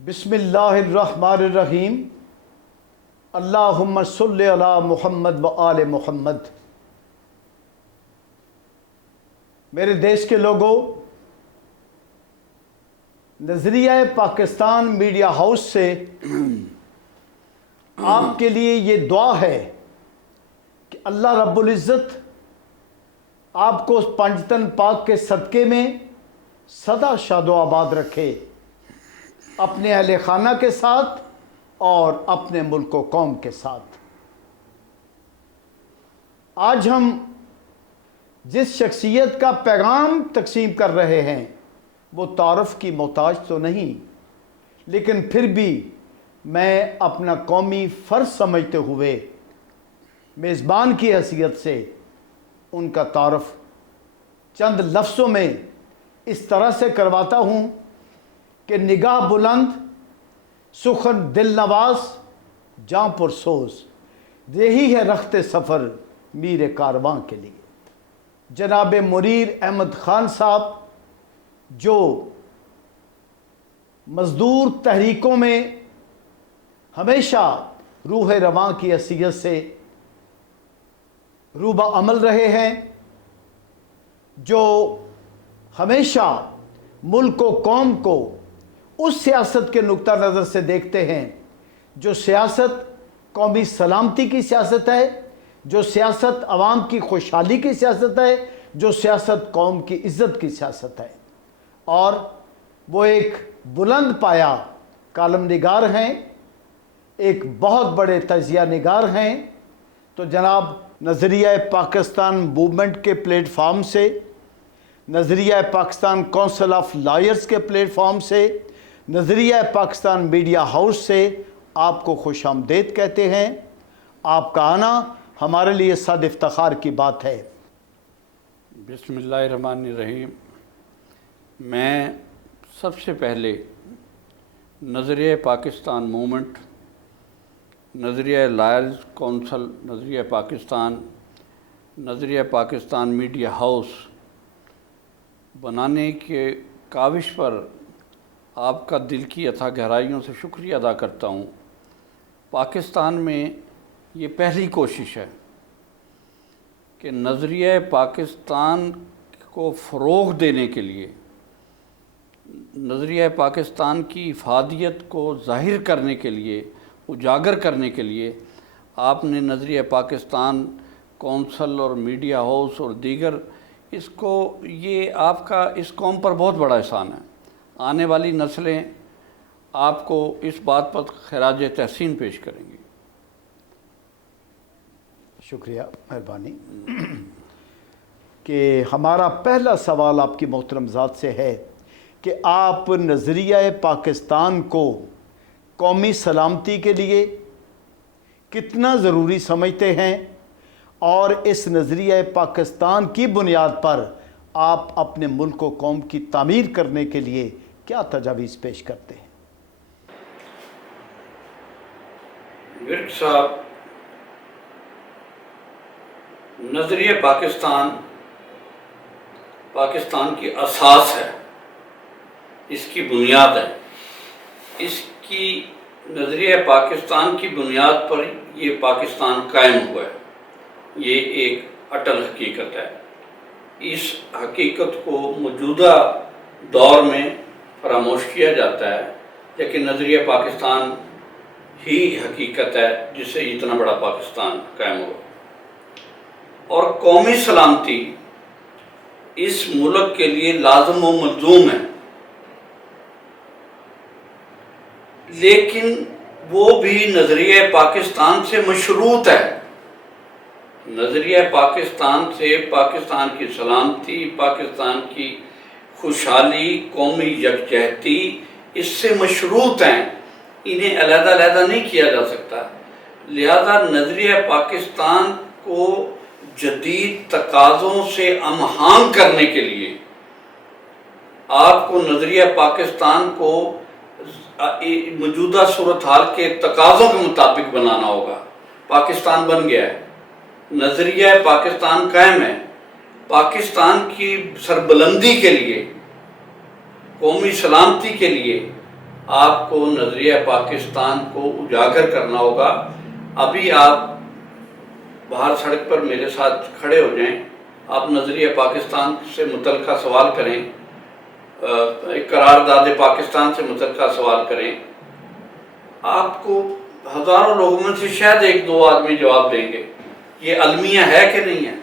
بسم اللہ الرحمن الرحیم اللہم صلی علی محمد و آل محمد۔ میرے دیش کے لوگوں، نظریہ پاکستان میڈیا ہاؤس سے آپ کے لیے یہ دعا ہے کہ اللہ رب العزت آپ کو پنجتن پاک کے صدقے میں سدا شاد و آباد رکھے، اپنے اہل خانہ کے ساتھ اور اپنے ملک و قوم کے ساتھ۔ آج ہم جس شخصیت کا پیغام تقسیم کر رہے ہیں وہ تعارف کی محتاج تو نہیں، لیکن پھر بھی میں اپنا قومی فرض سمجھتے ہوئے میزبان کی حیثیت سے ان کا تعارف چند لفظوں میں اس طرح سے کرواتا ہوں کہ نگاہ بلند، سخن دل نواز، جاں پرسوز، یہی ہے رخت سفر میر کارواں کے لیے۔ جناب منیر احمد خان صاحب جو مزدور تحریکوں میں ہمیشہ روح رواں کی حیثیت سے روبہ عمل رہے ہیں، جو ہمیشہ ملک و قوم کو اس سیاست کے نقطہ نظر سے دیکھتے ہیں جو سیاست قومی سلامتی کی سیاست ہے، جو سیاست عوام کی خوشحالی کی سیاست ہے، جو سیاست قوم کی عزت کی سیاست ہے، اور وہ ایک بلند پایہ کالم نگار ہیں، ایک بہت بڑے تجزیہ نگار ہیں۔ تو جناب نظریہ پاکستان موومنٹ کے پلیٹ فارم سے، نظریہ پاکستان کونسل آف لائرز کے پلیٹ فارم سے، نظریہ پاکستان میڈیا ہاؤس سے آپ کو خوش آمدید کہتے ہیں۔ آپ کا آنا ہمارے لیے صد افتخار کی بات ہے۔ بسم اللہ الرحمن الرحیم۔ میں سب سے پہلے نظریہ پاکستان موومنٹ، نظریہ لائرز کونسل نظریہ پاکستان، نظریہ پاکستان میڈیا ہاؤس بنانے کے کاوش پر آپ کا دل کی اتھا گہرائیوں سے شکریہ ادا کرتا ہوں۔ پاکستان میں یہ پہلی کوشش ہے کہ نظریہ پاکستان کو فروغ دینے کے لیے، نظریہ پاکستان کی افادیت کو ظاہر کرنے کے لیے، اجاگر کرنے کے لیے آپ نے نظریہ پاکستان کونسل اور میڈیا ہاؤس اور دیگر اس کو، یہ آپ کا اس قوم پر بہت بڑا احسان ہے۔ آنے والی نسلیں آپ کو اس بات پر خراج تحسین پیش کریں گی۔ شکریہ، مہربانی۔ کہ ہمارا پہلا سوال آپ کی محترم ذات سے ہے کہ آپ نظریہ پاکستان کو قومی سلامتی کے لیے کتنا ضروری سمجھتے ہیں، اور اس نظریہ پاکستان کی بنیاد پر آپ اپنے ملک و قوم کی تعمیر کرنے کے لیے کیا تجاویز پیش کرتے ہیں؟ ورک صاحب، نظریہ پاکستان پاکستان کی اساس ہے، اس کی بنیاد ہے۔ اس کی نظریہ پاکستان کی بنیاد پر یہ پاکستان قائم ہوا ہے، یہ ایک اٹل حقیقت ہے۔ اس حقیقت کو موجودہ دور میں فراموش کیا جاتا ہے، لیکن نظریہ پاکستان ہی حقیقت ہے جس سے اتنا بڑا پاکستان قائم ہوا۔ اور قومی سلامتی اس ملک کے لیے لازم و ملزوم ہے، لیکن وہ بھی نظریہ پاکستان سے مشروط ہے۔ نظریہ پاکستان سے پاکستان کی سلامتی، پاکستان کی خوشحالی، قومی یکجہتی اس سے مشروط ہیں، انہیں علیحدہ علیحدہ نہیں کیا جا سکتا۔ لہذا نظریہ پاکستان کو جدید تقاضوں سے ہم آہنگ کرنے کے لیے آپ کو نظریہ پاکستان کو موجودہ صورتحال کے تقاضوں کے مطابق بنانا ہوگا۔ پاکستان بن گیا ہے، نظریہ پاکستان قائم ہے۔ پاکستان کی سربلندی کے لیے، قومی سلامتی کے لیے آپ کو نظریہ پاکستان کو اجاگر کرنا ہوگا۔ ابھی آپ باہر سڑک پر میرے ساتھ کھڑے ہو جائیں، آپ نظریہ پاکستان سے متعلقہ سوال کریں، قرارداد پاکستان سے متعلقہ سوال کریں، آپ کو ہزاروں لوگوں میں سے شاید ایک دو آدمی جواب دیں گے یہ المیہ ہے کہ نہیں ہے۔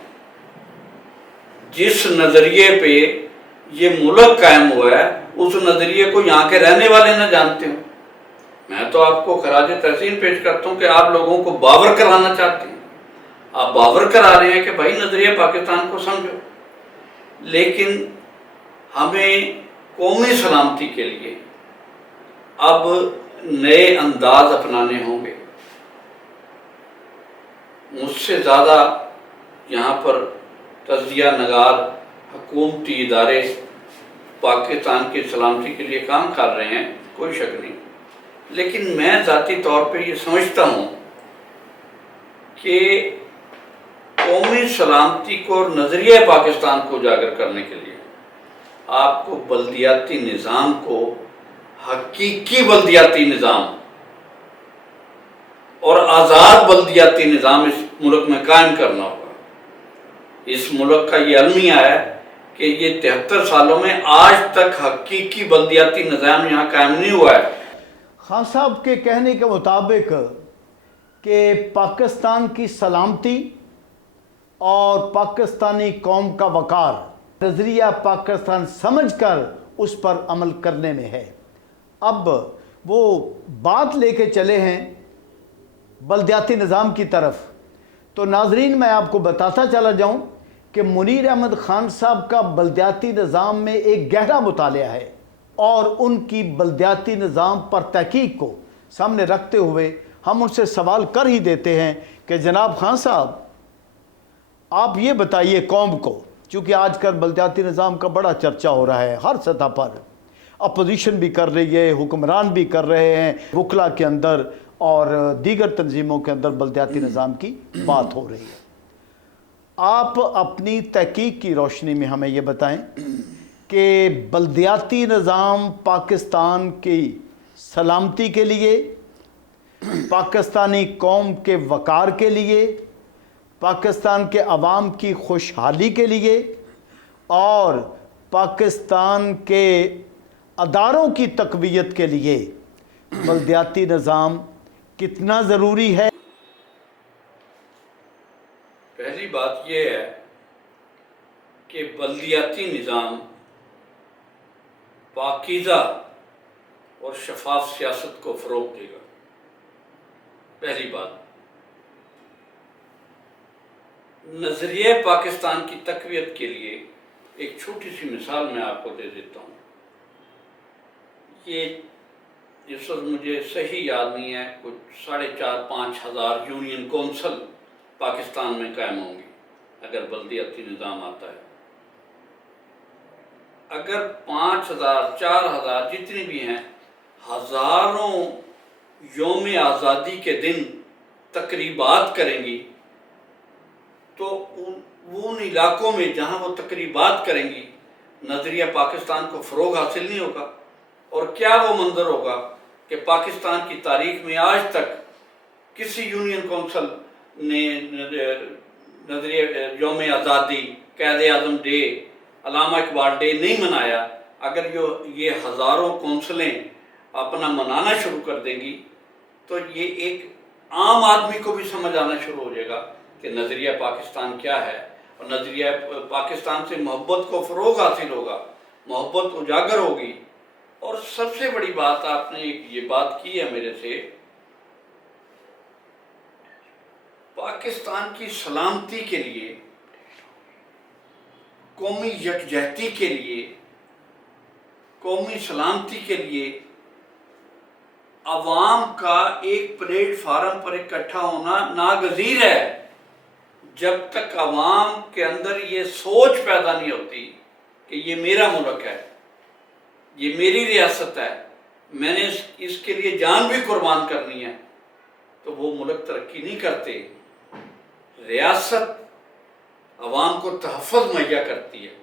جس نظریے پہ یہ ملک قائم ہوا ہے اس نظریے کو یہاں کے رہنے والے نہ جانتے ہوں۔ میں تو آپ کو خراج تحسین پیش کرتا ہوں کہ آپ لوگوں کو باور کرانا چاہتے ہیں، آپ باور کرا رہے ہیں کہ بھائی نظریہ پاکستان کو سمجھو، لیکن ہمیں قومی سلامتی کے لیے اب نئے انداز اپنانے ہوں گے۔ مجھ سے زیادہ یہاں پر تجزیہ نگار حکومتی ادارے پاکستان کی سلامتی کے لیے کام کر رہے ہیں، کوئی شک نہیں، لیکن میں ذاتی طور پہ یہ سمجھتا ہوں کہ قومی سلامتی کو اور نظریہ پاکستان کو اجاگر کرنے کے لیے آپ کو بلدیاتی نظام کو، حقیقی بلدیاتی نظام اور آزاد بلدیاتی نظام اس ملک میں قائم کرنا ہوگا۔ اس ملک کا یہ المیہ ہے کہ یہ 73 سالوں میں آج تک حقیقی بلدیاتی نظام یہاں قائم نہیں ہوا ہے۔ خان صاحب کے کہنے کے مطابق کہ پاکستان کی سلامتی اور پاکستانی قوم کا وقار نظریہ پاکستان سمجھ کر اس پر عمل کرنے میں ہے۔ اب وہ بات لے کے چلے ہیں بلدیاتی نظام کی طرف، تو ناظرین میں آپ کو بتاتا چلا جاؤں کہ منیر احمد خان صاحب کا بلدیاتی نظام میں ایک گہرا مطالعہ ہے، اور ان کی بلدیاتی نظام پر تحقیق کو سامنے رکھتے ہوئے ہم ان سے سوال کر ہی دیتے ہیں کہ جناب خان صاحب آپ یہ بتائیے قوم کو، چونکہ آج کل بلدیاتی نظام کا بڑا چرچا ہو رہا ہے ہر سطح پر، اپوزیشن بھی کر رہی ہے، حکمران بھی کر رہے ہیں، وکلا کے اندر اور دیگر تنظیموں کے اندر بلدیاتی نظام کی بات ہو رہی ہے۔ آپ اپنی تحقیق کی روشنی میں ہمیں یہ بتائیں کہ بلدیاتی نظام پاکستان کی سلامتی کے لیے، پاکستانی قوم کے وقار کے لیے، پاکستان کے عوام کی خوشحالی کے لیے اور پاکستان کے اداروں کی تقویت کے لیے بلدیاتی نظام کتنا ضروری ہے؟ پہلی بات یہ ہے کہ بلدیاتی نظام پاکیزہ اور شفاف سیاست کو فروغ دے گا۔ پہلی بات، نظریہ پاکستان کی تقویت کے لیے ایک چھوٹی سی مثال میں آپ کو دے دیتا ہوں۔ یہ اس وقت مجھے صحیح یاد نہیں ہے، کچھ 4,500-5 ہزار یونین کونسل پاکستان میں قائم ہوں گی اگر بلدیاتی نظام آتا ہے۔ اگر 5,000 4,000 جتنی بھی ہیں، ہزاروں یوم آزادی کے دن تقریبات کریں گی، تو ان علاقوں میں جہاں وہ تقریبات کریں گی نظریہ پاکستان کو فروغ حاصل نہیں ہوگا، اور کیا وہ منظر ہوگا کہ پاکستان کی تاریخ میں آج تک کسی یونین کونسل نے نظریہ یوم آزادی، قائد اعظم ڈے، علامہ اقبال ڈے نہیں منایا۔ اگر یہ ہزاروں کونسلیں اپنا منانا شروع کر دیں گی تو یہ ایک عام آدمی کو بھی سمجھ آنا شروع ہو جائے گا کہ نظریہ پاکستان کیا ہے، اور نظریہ پاکستان سے محبت کو فروغ حاصل ہوگا، محبت اجاگر ہوگی۔ اور سب سے بڑی بات، آپ نے یہ بات کی ہے میرے سے، پاکستان کی سلامتی کے لیے، قومی یکجہتی کے لیے، قومی سلامتی کے لیے عوام کا ایک پلیٹ فارم پر اکٹھا ہونا ناگزیر ہے۔ جب تک عوام کے اندر یہ سوچ پیدا نہیں ہوتی کہ یہ میرا ملک ہے، یہ میری ریاست ہے، میں نے اس کے لیے جان بھی قربان کرنی ہے، تو وہ ملک ترقی نہیں کرتے۔ ریاست عوام کو تحفظ مہیا کرتی ہے۔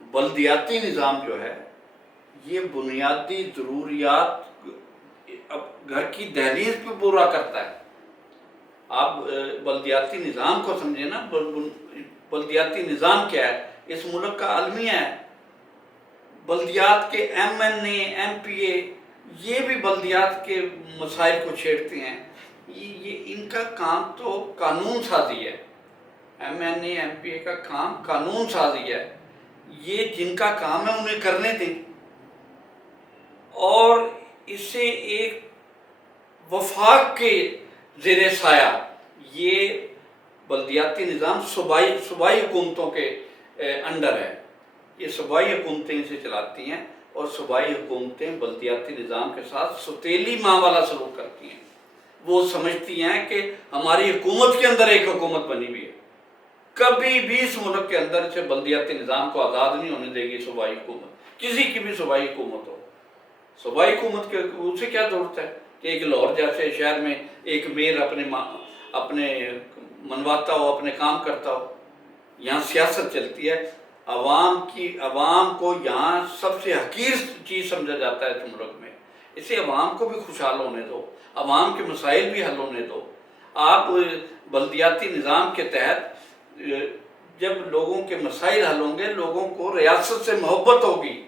بلدیاتی نظام جو ہے یہ بنیادی ضروریات اب گھر کی دہلیز پہ پورا کرتا ہے. آپ بلدیاتی نظام کو سمجھے نا. بلدیاتی نظام کیا ہے؟ اس ملک کا المیہ ہے. بلدیات کے ایم این اے، ایم پی اے، یہ بھی بلدیات کے مسائل کو چھیڑتے ہیں. یہ ان کا کام تو قانون سازی ہے. ایم این اے، ایم پی اے کا کام قانون سازی ہے. یہ جن کا کام ہے انہیں کرنے دیں، اور اسے ایک وفاق کے زیر سایہ یہ بلدیاتی نظام صوبائی حکومتوں کے انڈر ہے. یہ صوبائی حکومتیں اسے چلاتی ہیں، اور صوبائی حکومتیں بلدیاتی نظام کے ساتھ ستیلی ماں والا سلوک کرتی ہیں. وہ سمجھتی ہیں کہ ہماری حکومت کے اندر ایک حکومت بنی ہوئی ہے. کبھی بھی اس ملک کے اندر سے بلدیاتی نظام کو آزاد نہیں ہونے دے گی صوبائی حکومت، کسی کی بھی صوبائی حکومت ہو. صوبائی حکومت کے اسے کیا ضرورت ہے کہ ایک لاہور جیسے شہر میں ایک میئر اپنے منواتا ہو، اپنے کام کرتا ہو. یہاں سیاست چلتی ہے. عوام کو یہاں سب سے حقیر چیز سمجھا جاتا ہے اس ملک میں. اسے عوام کو بھی خوشحال ہونے دو، عوام کے مسائل بھی حل ہونے دو. آپ بلدیاتی نظام کے تحت جب لوگوں کے مسائل حل ہوں گے، لوگوں کو ریاست سے محبت ہوگی،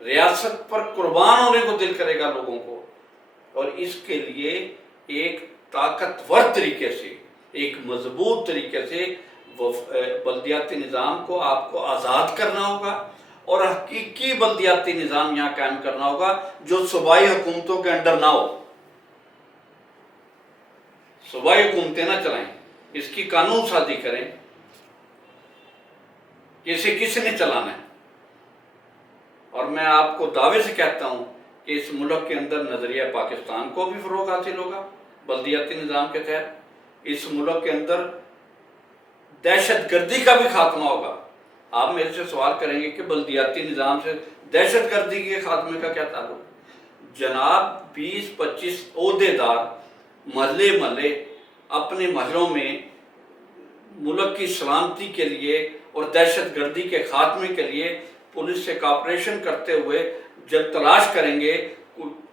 ریاست پر قربان ہونے کو دل کرے گا لوگوں کو. اور اس کے لیے ایک طاقتور طریقے سے، ایک مضبوط طریقے سے بلدیاتی نظام کو آپ کو آزاد کرنا ہوگا، اور حقیقی بلدیاتی نظام یہاں قائم کرنا ہوگا جو صوبائی حکومتوں کے انڈر نہ ہو. صوبائی حکومتیں نہ چلائیں، اس کی قانون سازی کریں کہ اسے کس نے چلانا ہے. اور میں آپ کو دعوے سے کہتا ہوں کہ اس ملک کے اندر نظریہ پاکستان کو بھی فروغ حاصل ہوگا بلدیاتی نظام کے تحت. اس ملک کے اندر دہشت گردی کا بھی خاتمہ ہوگا. آپ میرے سے سوال کریں گے کہ بلدیاتی نظام سے دہشت گردی کے خاتمے کا کیا تعلق؟ جناب 20-25 عہدیدار محلے اپنے محلوں میں ملک کی سلامتی کے لیے اور دہشت گردی کے خاتمے کے لیے پولیس سے کاپریشن کرتے ہوئے جب تلاش کریں گے.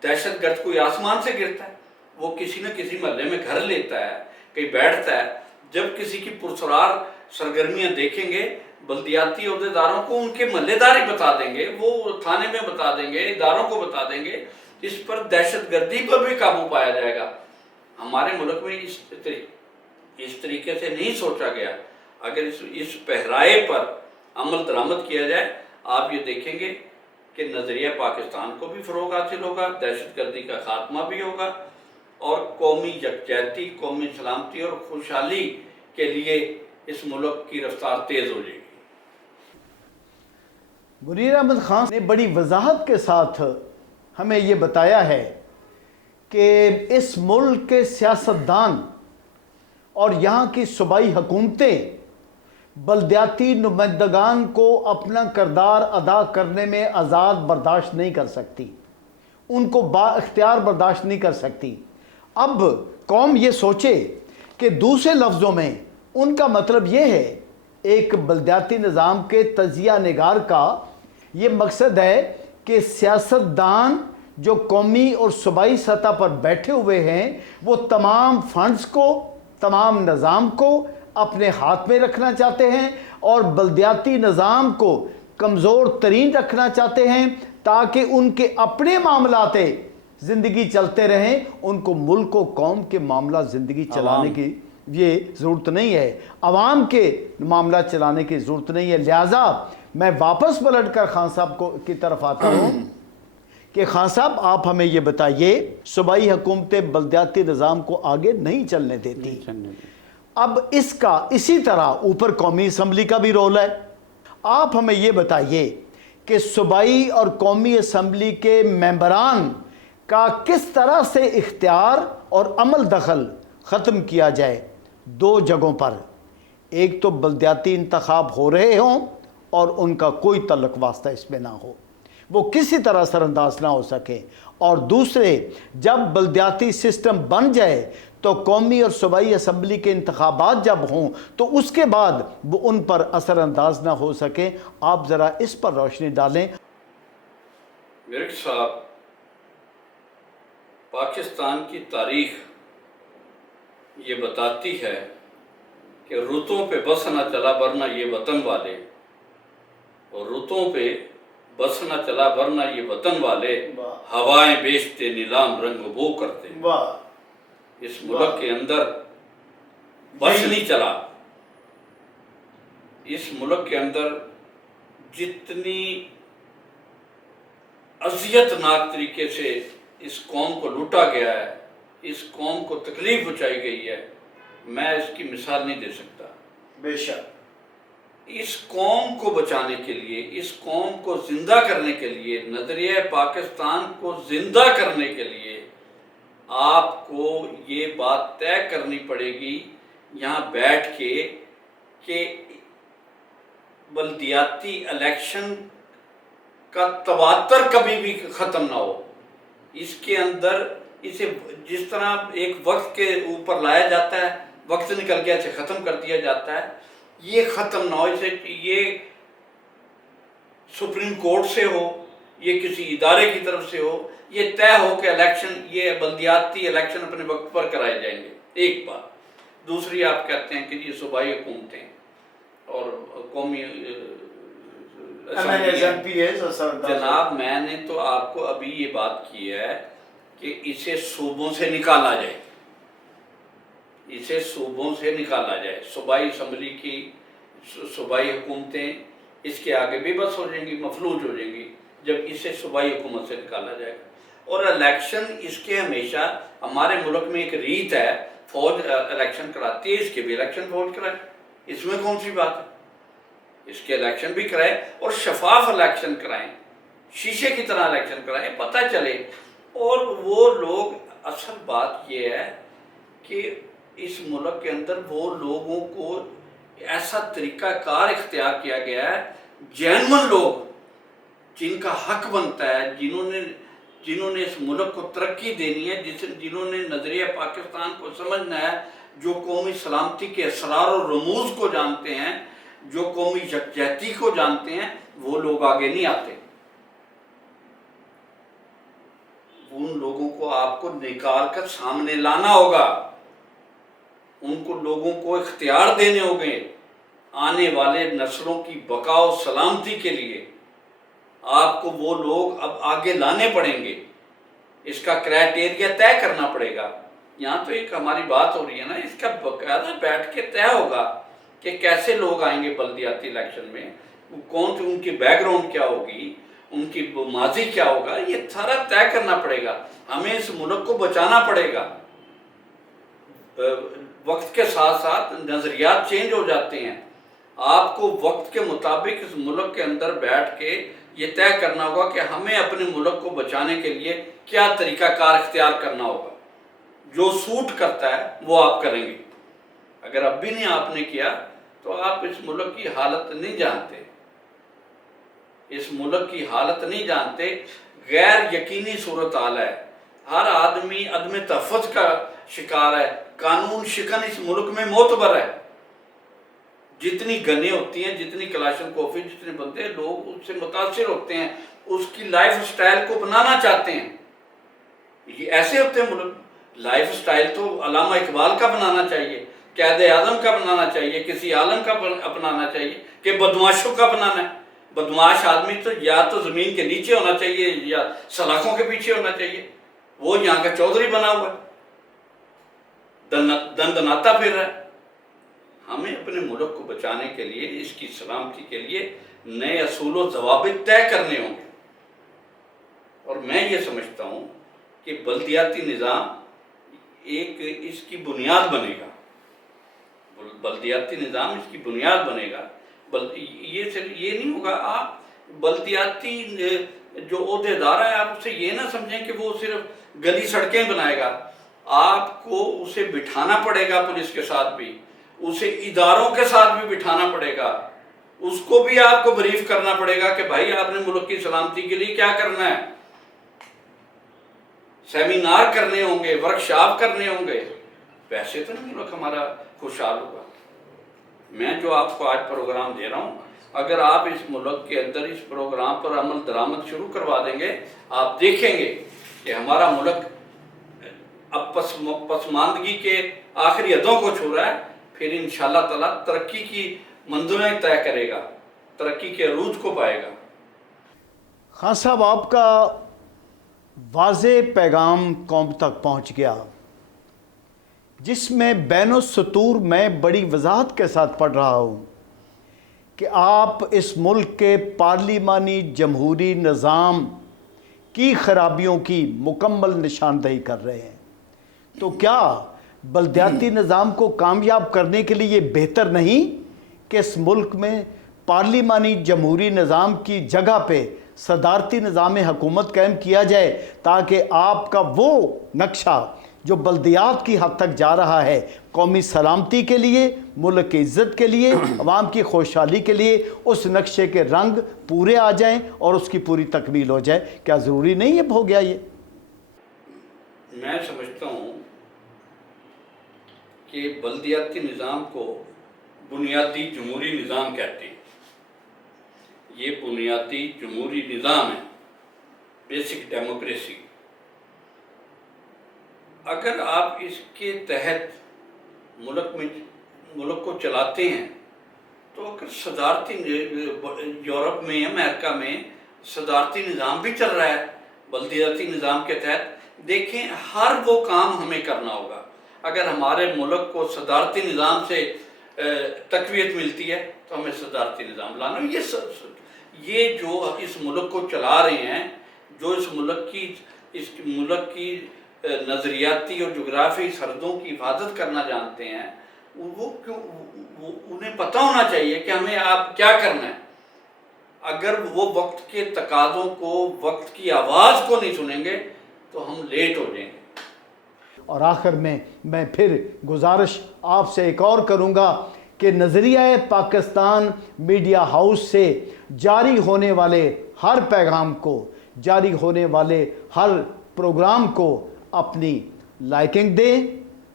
دہشت گرد کوئی آسمان سے گرتا ہے؟ وہ کسی نہ کسی محلے میں گھر لیتا ہے، کہیں بیٹھتا ہے. جب کسی کی پرسرار سرگرمیاں دیکھیں گے، بلدیاتی عہدیداروں کو ان کے محلے داری بتا دیں گے، وہ تھانے میں بتا دیں گے، اداروں کو بتا دیں گے. اس پر دہشت گردی پر بھی قابو پایا جائے گا. ہمارے ملک میں اس طریقے سے نہیں سوچا گیا. اگر اس پہرائے پر عمل درآمد کیا جائے، آپ یہ دیکھیں گے کہ نظریہ پاکستان کو بھی فروغ حاصل ہوگا، دہشت گردی کا خاتمہ بھی ہوگا، اور قومی یکجہتی، قومی سلامتی اور خوشحالی کے لیے اس ملک کی رفتار تیز ہو جائے گی. منیر احمد خان نے بڑی وضاحت کے ساتھ ہمیں یہ بتایا ہے کہ اس ملک کے سیاستدان اور یہاں کی صوبائی حکومتیں بلدیاتی نمائندگان کو اپنا کردار ادا کرنے میں آزاد برداشت نہیں کر سکتی، ان کو با اختیار برداشت نہیں کر سکتی. اب قوم یہ سوچے کہ دوسرے لفظوں میں ان کا مطلب یہ ہے، ایک بلدیاتی نظام کے تجزیہ نگار کا یہ مقصد ہے کہ سیاستدان جو قومی اور صوبائی سطح پر بیٹھے ہوئے ہیں، وہ تمام فنڈز کو، تمام نظام کو اپنے ہاتھ میں رکھنا چاہتے ہیں، اور بلدیاتی نظام کو کمزور ترین رکھنا چاہتے ہیں تاکہ ان کے اپنے معاملات زندگی چلتے رہیں. ان کو ملک و قوم کے معاملات زندگی چلانے کی یہ ضرورت نہیں ہے، عوام کے معاملات چلانے کی ضرورت نہیں ہے. لہٰذا میں واپس پلٹ کر خان صاحب کی طرف آتا ہوں کہ خان صاحب آپ ہمیں یہ بتائیے، صوبائی حکومتیں بلدیاتی نظام کو آگے نہیں چلنے دیتی. اب اسی طرح اوپر قومی اسمبلی کا بھی رول ہے. آپ ہمیں یہ بتائیے کہ صوبائی اور قومی اسمبلی کے ممبران کا کس طرح سے اختیار اور عمل دخل ختم کیا جائے دو جگہوں پر. ایک تو بلدیاتی انتخاب ہو رہے ہوں اور ان کا کوئی تعلق واسطہ اس میں نہ ہو، وہ کسی طرح سر انداز نہ ہو سکے، اور دوسرے جب بلدیاتی سسٹم بن جائے تو قومی اور صوبائی اسمبلی کے انتخابات جب ہوں تو اس کے بعد وہ ان پر اثر انداز نہ ہو سکے. آپ ذرا اس پر روشنی ڈالیں. مرک صاحب، پاکستان کی تاریخ یہ بتاتی ہے کہ رتوں پہ بس نہ چلا ورنہ یہ وطن والے، اور رتوں پہ بس نہ چلا ورنہ یہ وطن والے، ہوائیں بیچتے نیلام رنگ بو کرتے۔ اس ملک کے اندر بس نہیں چلا۔ اس ملک کے اندر جتنی اذیت ناک طریقے سے اس قوم کو لوٹا گیا ہے، اس قوم کو تکلیف پہنچائی گئی ہے، میں اس کی مثال نہیں دے سکتا۔ بے شک اس قوم کو بچانے کے لیے، اس قوم کو زندہ کرنے کے لیے، نظریہ پاکستان کو زندہ کرنے کے لیے آپ کو یہ بات طے کرنی پڑے گی یہاں بیٹھ کے کہ بلدیاتی الیکشن کا تواتر کبھی بھی ختم نہ ہو۔ اس کے اندر اسے جس طرح ایک وقت کے اوپر لایا جاتا ہے، وقت نکل گیا اسے ختم کر دیا جاتا ہے، یہ ختم نہ ہو۔ اسے یہ سپریم کورٹ سے ہو، یہ کسی ادارے کی طرف سے ہو، یہ طے ہو کہ الیکشن، یہ بلدیاتی الیکشن اپنے وقت پر کرائے جائیں گے۔ ایک بات۔ دوسری، آپ کہتے ہیں کہ یہ صوبائی حکومتیں اور قومی جناب، میں نے تو آپ کو ابھی یہ بات کی ہے کہ اسے صوبوں سے نکالا جائے، اسے صوبوں سے نکالا جائے۔ صوبائی اسمبلی کی صوبائی حکومتیں اس کے آگے بھی بس ہو جائیں گی، مفلوج ہو جائیں گی جب اسے صوبائی حکومت سے نکالا جائے گا۔ اور الیکشن اس کے ہمیشہ ہمارے ملک میں ایک ریت ہے، فوج الیکشن کراتی ہے، اس کے بھی الیکشن فوج کرائے، اس میں کون سی بات ہے؟ اس کے الیکشن بھی کرائے اور شفاف الیکشن کرائیں، شیشے کی طرح الیکشن کرائیں، پتہ چلے۔ اور وہ لوگ، اصل بات یہ ہے کہ اس ملک کے اندر وہ لوگوں کو ایسا طریقہ کار اختیار کیا گیا ہے، جینون لوگ جن کا حق بنتا ہے، جنہوں نے اس ملک کو ترقی دینی ہے، جنہوں نے نظریہ پاکستان کو سمجھنا ہے، جو قومی سلامتی کے اسرار و رموز کو جانتے ہیں، جو قومی یکجہتی کو جانتے ہیں، وہ لوگ آگے نہیں آتے۔ ان لوگوں کو آپ کو نکال کر سامنے لانا ہوگا، ان کو لوگوں کو اختیار دینے ہوں گے آنے والے نسلوں کی بقا و سلامتی کے لیے۔ آپ کو وہ لوگ اب آگے لانے پڑیں گے، اس کا کرائٹیریا طے کرنا پڑے گا۔ یہاں تو ایک ہماری بات ہو رہی ہے نا، اس کا باقاعدہ بیٹھ کے طے ہوگا کہ کیسے لوگ آئیں گے بلدیاتی الیکشن میں، کون ان کی بیک گراؤنڈ کیا ہوگی، ان کی ماضی کیا ہوگا، یہ سارا طے کرنا پڑے گا۔ ہمیں اس ملک کو بچانا پڑے گا۔ وقت کے ساتھ ساتھ نظریات چینج ہو جاتے ہیں، آپ کو وقت کے مطابق اس ملک کے اندر بیٹھ کے یہ طے کرنا ہوگا کہ ہمیں اپنے ملک کو بچانے کے لیے کیا طریقہ کار اختیار کرنا ہوگا۔ جو سوٹ کرتا ہے وہ آپ کریں گے۔ اگر اب بھی نہیں آپ نے کیا تو آپ اس ملک کی حالت نہیں جانتے، اس ملک کی حالت نہیں جانتے۔ غیر یقینی صورتحال ہے، ہر آدمی عدم تحفظ کا شکار ہے، قانون شکن اس ملک میں معتبر ہے۔ جتنی گنیں ہوتی ہیں، جتنی کلاشن کوفی جتنے بنتے ہیں، لوگ اس سے متاثر ہوتے ہیں، اس کی لائف سٹائل کو بنانا چاہتے ہیں۔ یہ ایسے ہوتے ہیں ملک، لائف سٹائل تو علامہ اقبال کا بنانا چاہیے، قائد اعظم کا بنانا چاہیے، کسی عالم کا اپنانا چاہیے، کہ بدمعاشوں کا بنانا ہے۔ بدمعاش آدمی تو یا تو زمین کے نیچے ہونا چاہیے یا سلاخوں کے پیچھے ہونا چاہیے، وہ یہاں کا چودھری بنا ہوا ہے، دندناتا پھر رہا ہے۔ ہمیں اپنے ملک کو بچانے کے لیے، اس کی سلامتی کے لیے نئے اصول و ضوابط طے کرنے ہوں گے۔ اور میں یہ سمجھتا ہوں کہ بلدیاتی نظام ایک اس کی بنیاد بنے گا، بلدیاتی نظام اس کی بنیاد بنے گا۔ یہ صرف یہ نہیں ہوگا، آپ بلدیاتی جو عہدے دار ہے، آپ اسے یہ نہ سمجھیں کہ وہ صرف گلی سڑکیں بنائے گا۔ آپ کو اسے بٹھانا پڑے گا، پولیس کے ساتھ بھی، اسے اداروں کے ساتھ بھی بٹھانا پڑے گا، اس کو بھی آپ کو بریف کرنا پڑے گا کہ بھائی آپ نے ملک کی سلامتی کے لیے کیا کرنا ہے۔ سیمینار کرنے ہوں گے، ورکشاپ کرنے ہوں گے، ویسے تو نہیں ملک ہمارا خوشحال ہوگا۔ میں جو آپ کو آج پروگرام دے رہا ہوں، اگر آپ اس ملک کے اندر اس پروگرام پر عمل درآمد شروع کروا دیں گے، آپ دیکھیں گے کہ ہمارا ملک اب پسماندگی کے آخری حدوں کو چھو رہا ہے، پھر انشاءاللہ تعالیٰ ترقی کی منزلیں طے کرے گا، ترقی کے عروج کو پائے گا۔ خان صاحب، آپ کا واضح پیغام قوم تک پہنچ گیا، جس میں بین السطور میں بڑی وضاحت کے ساتھ پڑھ رہا ہوں کہ آپ اس ملک کے پارلیمانی جمہوری نظام کی خرابیوں کی مکمل نشاندہی کر رہے ہیں۔ تو کیا بلدیاتی نظام کو کامیاب کرنے کے لیے یہ بہتر نہیں کہ اس ملک میں پارلیمانی جمہوری نظام کی جگہ پہ صدارتی نظام حکومت قائم کیا جائے، تاکہ آپ کا وہ نقشہ جو بلدیات کی حد تک جا رہا ہے، قومی سلامتی کے لیے، ملک کی عزت کے لیے، عوام کی خوشحالی کے لیے، اس نقشے کے رنگ پورے آ جائیں اور اس کی پوری تکمیل ہو جائے؟ کیا ضروری نہیں ہے ہو گیا یہ؟ میں سمجھتا ہوں کہ بلدیاتی نظام کو بنیادی جمہوری نظام کہتے ہیں۔ یہ بنیادی جمہوری نظام ہے، بیسک ڈیموکریسی۔ اگر آپ اس کے تحت ملک کو چلاتے ہیں تو اگر صدارتی یورپ میں، امریکہ میں صدارتی نظام بھی چل رہا ہے بلدیاتی نظام کے تحت، دیکھیں ہر وہ کام ہمیں کرنا ہوگا۔ اگر ہمارے ملک کو صدارتی نظام سے تقویت ملتی ہے تو ہمیں صدارتی نظام لانا۔ یہ جو اس ملک کو چلا رہے ہیں، جو اس ملک کی نظریاتی اور جغرافی سرحدوں کی حفاظت کرنا جانتے ہیں، انہیں پتہ ہونا چاہیے کہ ہمیں آپ کیا کرنا ہے۔ اگر وہ وقت کے تقاضوں کو، وقت کی آواز کو نہیں سنیں گے تو ہم لیٹ ہو جائیں گے۔ اور آخر میں پھر گزارش آپ سے ایک اور کروں گا کہ نظریہ پاکستان میڈیا ہاؤس سے جاری ہونے والے ہر پیغام کو، جاری ہونے والے ہر پروگرام کو اپنی لائکنگ دیں،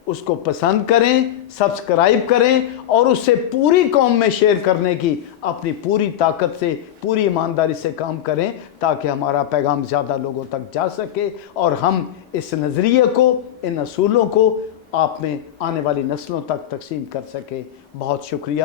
اس کو پسند کریں، سبسکرائب کریں اور اس سے پوری قوم میں شیئر کرنے کی اپنی پوری طاقت سے، پوری ایمانداری سے کام کریں، تاکہ ہمارا پیغام زیادہ لوگوں تک جا سکے اور ہم اس نظریے کو، ان اصولوں کو آپ میں آنے والی نسلوں تک تقسیم کر سکیں۔ بہت شکریہ۔